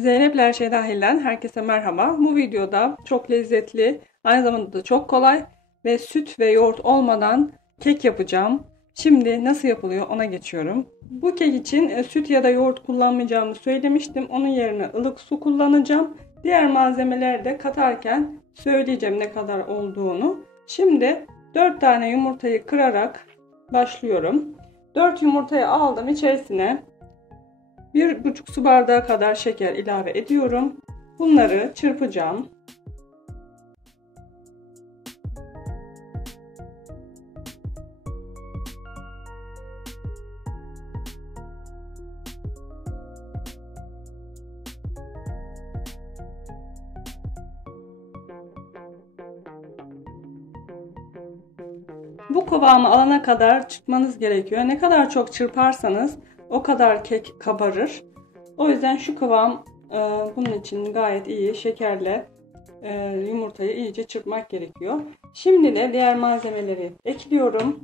Zeynep Her Şey Dahil'den herkese merhaba. Bu videoda çok lezzetli, aynı zamanda da çok kolay ve süt ve yoğurt olmadan kek yapacağım. Şimdi nasıl yapılıyor ona geçiyorum. Bu kek için süt ya da yoğurt kullanmayacağımı söylemiştim. Onun yerine ılık su kullanacağım. Diğer malzemeleri de katarken söyleyeceğim ne kadar olduğunu. Şimdi 4 tane yumurtayı kırarak başlıyorum. 4 yumurtayı aldım, içerisine 1,5 su bardağı kadar şeker ilave ediyorum. Bunları çırpacağım. Bu kıvamı alana kadar çırpmanız gerekiyor. Ne kadar çok çırparsanız o kadar kek kabarır. O yüzden şu kıvam bunun için gayet iyi. Şekerle yumurtayı iyice çırpmak gerekiyor. Şimdi de diğer malzemeleri ekliyorum.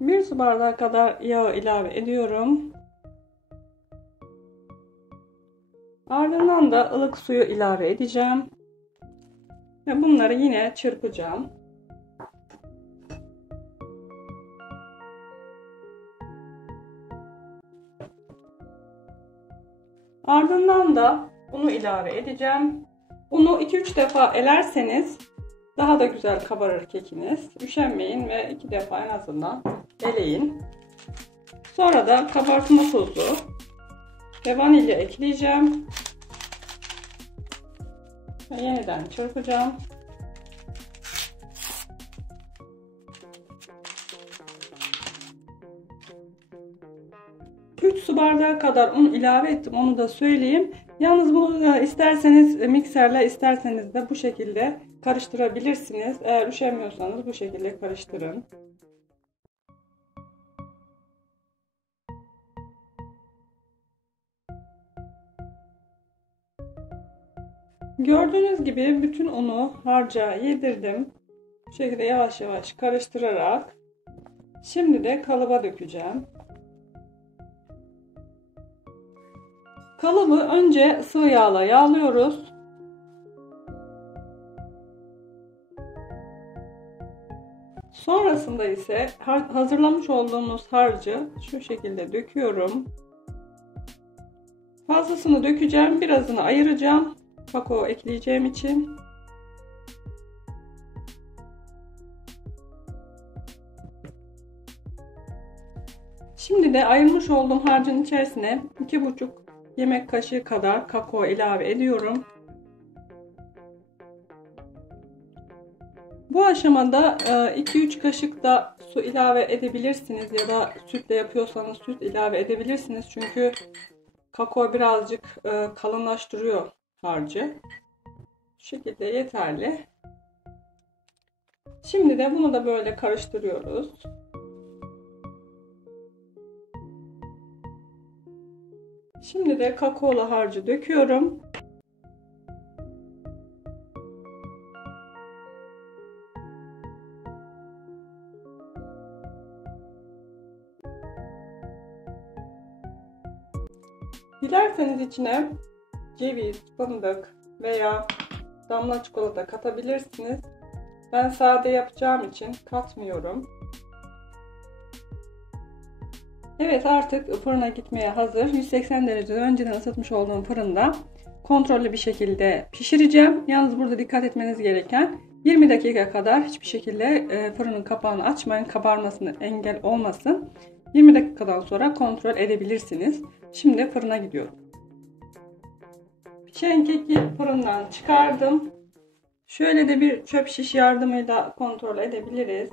1 su bardağı kadar yağ ilave ediyorum. Ardından da ılık suyu ilave edeceğim. Ve bunları yine çırpacağım. Ardından da unu ilave edeceğim. Unu 2-3 defa elerseniz daha da güzel kabarır kekiniz. Üşenmeyin ve 2 defa en azından eleyin. Sonra da kabartma tozu ve vanilya ekleyeceğim. Ve yeniden çırpacağım. Üç su bardağı kadar un ilave ettim, onu da söyleyeyim. Yalnız bunu isterseniz mikserle, isterseniz de bu şekilde karıştırabilirsiniz. Eğer üşenmiyorsanız bu şekilde karıştırın. Gördüğünüz gibi bütün unu harca yedirdim. Bu şekilde yavaş yavaş karıştırarak şimdi de kalıba dökeceğim. Kalıbı önce sıvı yağla yağlıyoruz. Sonrasında ise hazırlamış olduğumuz harcı şu şekilde döküyorum. Fazlasını dökeceğim, birazını ayıracağım. Kakao ekleyeceğim için. Şimdi de ayırmış olduğum harcın içerisine 2,5 yemek kaşığı kadar kakao ilave ediyorum. Bu aşamada 2-3 kaşık da su ilave edebilirsiniz ya da sütle yapıyorsanız süt ilave edebilirsiniz. Çünkü kakao birazcık kalınlaştırıyor harcı. Bu şekilde yeterli. Şimdi de bunu da böyle karıştırıyoruz. Şimdi de kakaolu harcı döküyorum. Dilerseniz içine ceviz, fındık veya damla çikolata katabilirsiniz. Ben sade yapacağım için katmıyorum. Evet, artık fırına gitmeye hazır. 180 derecede önceden ısıtmış olduğum fırında kontrollü bir şekilde pişireceğim. Yalnız burada dikkat etmeniz gereken 20 dakika kadar hiçbir şekilde fırının kapağını açmayın. Kabarmasına engel olmasın. 20 dakikadan sonra kontrol edebilirsiniz. Şimdi fırına gidiyorum. Pişen keki fırından çıkardım. Şöyle de bir çöp şiş yardımıyla kontrol edebiliriz.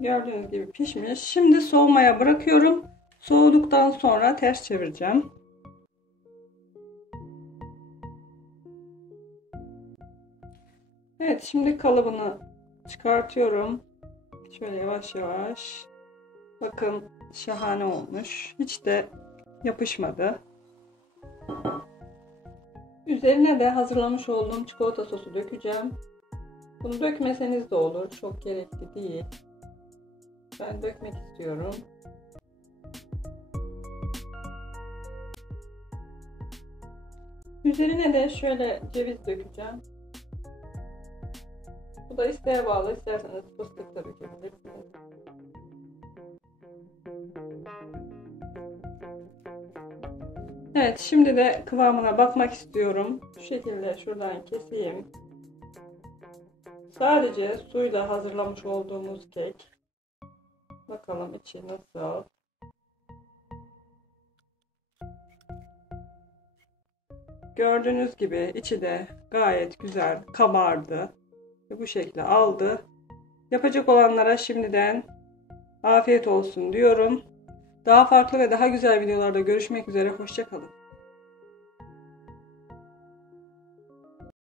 Gördüğünüz gibi pişmiş. Şimdi soğumaya bırakıyorum. Soğuduktan sonra ters çevireceğim. Evet, şimdi kalıbını çıkartıyorum. Şöyle yavaş yavaş. Bakın, şahane olmuş. Hiç de yapışmadı. Üzerine de hazırlamış olduğum çikolata sosu dökeceğim. Bunu dökmeseniz de olur. Çok gerekli değil. Ben dökmek istiyorum. Üzerine de şöyle ceviz dökeceğim. Bu da isteğe bağlı. İsterseniz fıstık da dökebilirsiniz. Evet, şimdi de kıvamına bakmak istiyorum. Şu şekilde şuradan keseyim. Sadece suyla hazırlamış olduğumuz kek. Bakalım içi nasıl. Gördüğünüz gibi içi de gayet güzel kabardı. Ve bu şekilde aldı. Yapacak olanlara şimdiden afiyet olsun diyorum. Daha farklı ve daha güzel videolarda görüşmek üzere. Hoşça kalın.